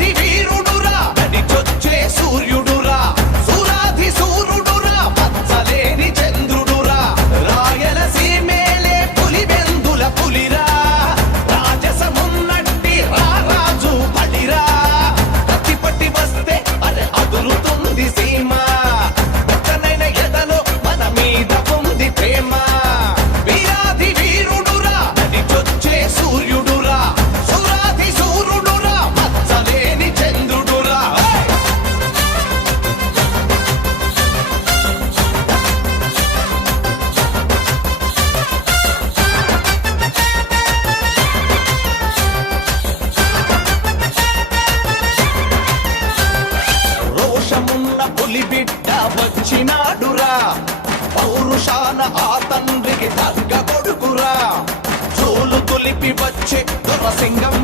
వీరాధి వీరుడురా నడిచొచ్చే సూర్యుడురా సూరాధి సూర్యుడురా మచ్చలేని చంద్రుడురా రాయలసీమేలే పులివెందుల పులిరా రాజసమున్నట్టి రారాజు బలిరా కత్తిపట్టి వస్తే అరే అదురుతుంది సీమ ఒక్కనైన ఎదలో మన మీద ఉంది ప్రేమ వీరాధి వీరుడురా నడిచొచ్చే సూర్యుడురా సూరాధి సూర్యుడురా మచ్చలేని చంద్రుడురా రోషమున్న పులి బిడ్డ వచ్చినాడురా పౌరుషాన ఆ తండ్రికి తగ్గ కొడుకురా చోలు తొలిపి వచ్చే దొరసింగం